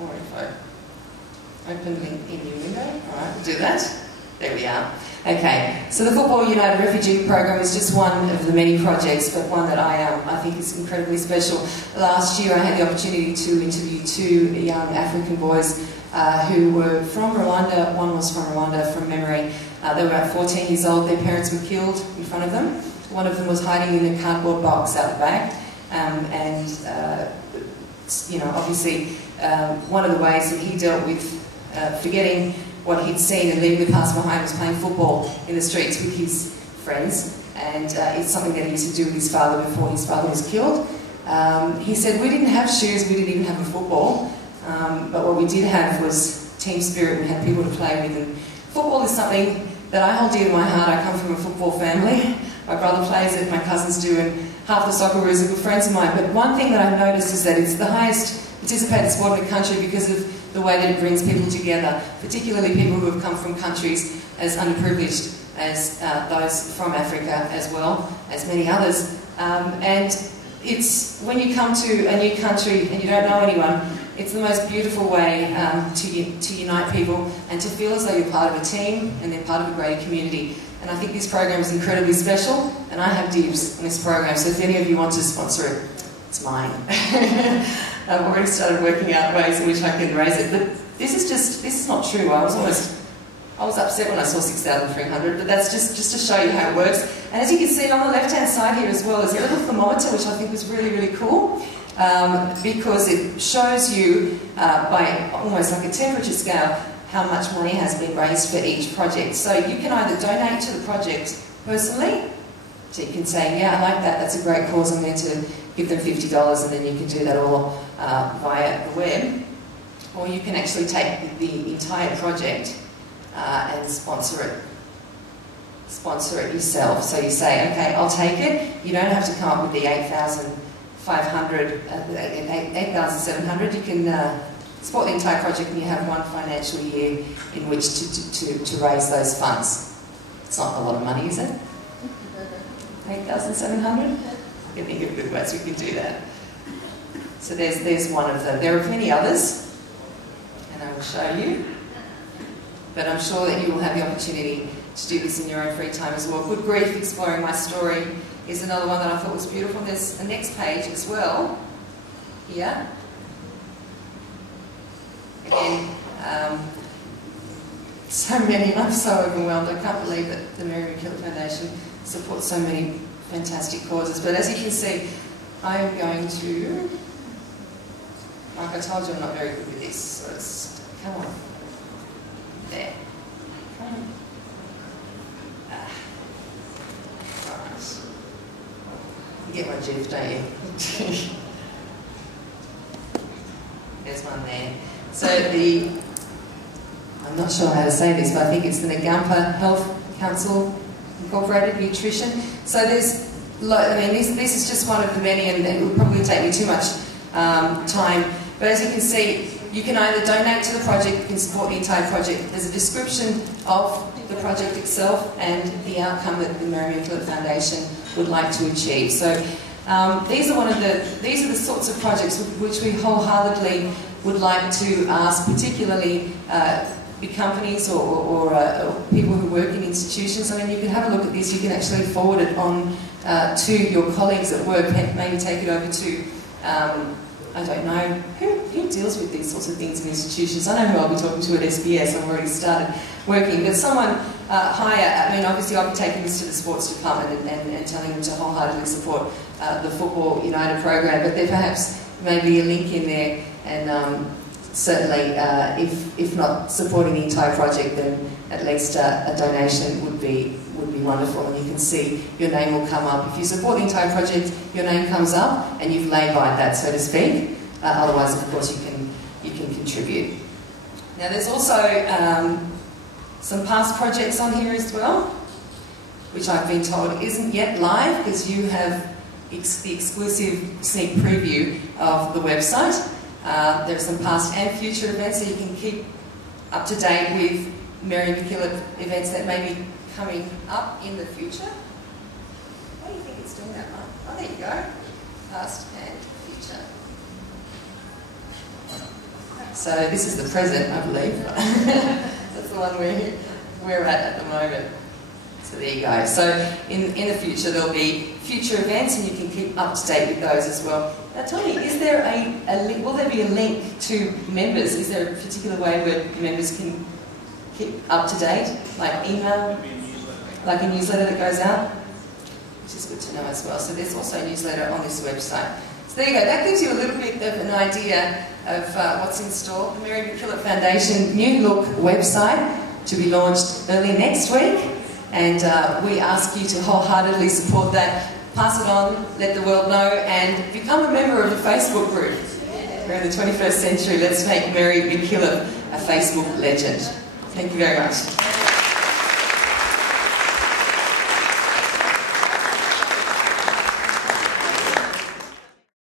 more info. Open link in your window. All right, we'll do that. There we are. Okay, so the Football United Refugee Program is just one of the many projects, but one that I think is incredibly special. Last year I had the opportunity to interview 2 young African boys who were from Rwanda. One was from Rwanda, from memory. They were about 14 years old. Their parents were killed in front of them. One of them was hiding in a cardboard box out the back. You know, obviously, one of the ways that he dealt with forgetting what he'd seen and leaving the past behind was playing football in the streets with his friends, and it's something that he used to do with his father before his father was killed. He said, we didn't have shoes, we didn't even have a football, but what we did have was team spirit. We had people to play with, and football is something that I hold dear to my heart. I come from a football family. My brother plays it, my cousins do, and half the Socceroos are good friends of mine. But one thing that I've noticed is that it's the highest participated sport in the country because of the way that it brings people together, particularly people who have come from countries as underprivileged as those from Africa, as well as many others. And it's when you come to a new country and you don't know anyone, it's the most beautiful way to unite people and to feel as though you're part of a team and they're part of a greater community. And I think this program is incredibly special, and I have dibs on this program, so if any of you want to sponsor it, it's mine. I've already started working out ways in which I can raise it, but this is not true. I was upset when I saw 6,300, but that's just to show you how it works. And as you can see on the left-hand side here as well, there's a little thermometer, which I think was really, really cool, because it shows you, by almost like a temperature scale, how much money has been raised for each project. So you can either donate to the project personally, so you can say, yeah, I like that, that's a great cause, I'm going to give them $50, and then you can do that all via the web, or you can actually take the entire project and sponsor it yourself. So you say, okay, I'll take it. You don't have to come up with the 8,500, 8,700. You can support the entire project, and you have one financial year in which to raise those funds. It's not a lot of money, is it? 8,700? I can think of good ways we could do that. So there's one of them. There are many others, and I will show you. But I'm sure that you will have the opportunity to do this in your own free time as well. Good Grief, Exploring My Story, is another one that I thought was beautiful. There's a next page as well, here. Again, so many, I'm so overwhelmed. I can't believe that the Mariana Foundation supports so many fantastic causes. But as you can see, I am going to, like I told you, I'm not very good with this, so it's, come on. There. Come on. Right. You get my GIF, don't you? There's one there. So I'm not sure how to say this, but I think it's the Nagampa Health Council Incorporated Nutrition. So there's, I mean, this is just one of the many, and it would probably take me too much time. But as you can see, you can either donate to the project, you can support the entire project. There's a description of the project itself and the outcome that the Mariana Foundation would like to achieve. So these are the sorts of projects which we wholeheartedly would like to ask, particularly big companies or people who work in institutions. I mean, you can have a look at this. You can actually forward it on to your colleagues at work, maybe take it over to I don't know, who deals with these sorts of things in institutions? I know who I'll be talking to at SBS, I've already started working, but someone higher, I mean, obviously I'll be taking this to the sports department and telling them to wholeheartedly support the Football United program, but there perhaps may be a link in there, and certainly if not supporting the entire project, then at least a donation would be wonderful, and you can see your name will come up. If you support the entire project, your name comes up and you've laid by that, so to speak. Otherwise, of course, you can contribute. Now, there's also some past projects on here as well, which I've been told isn't yet live because you have the exclusive sneak preview of the website. There are some past and future events, so you can keep up to date with Mariana events that may be coming up in the future. Why do you think it's doing that, Mark? Oh, there you go. Past and future. So this is the present, I believe. That's the one we're at the moment. So there you go. So in the future there'll be future events, and you can keep up to date with those as well. Now tell me, is there will there be a link to members? Is there a particular way where members can keep up to date, like email, like a newsletter that goes out? Which is good to know as well. So there's also a newsletter on this website. So there you go. That gives you a little bit of an idea of what's in store. The Mary McKillop Foundation new look website to be launched early next week. And we ask you to wholeheartedly support that, pass it on, let the world know, and become a member of the Facebook group. We're in the 21st century. Let's make Mary McKillop a Facebook legend. Thank you very much.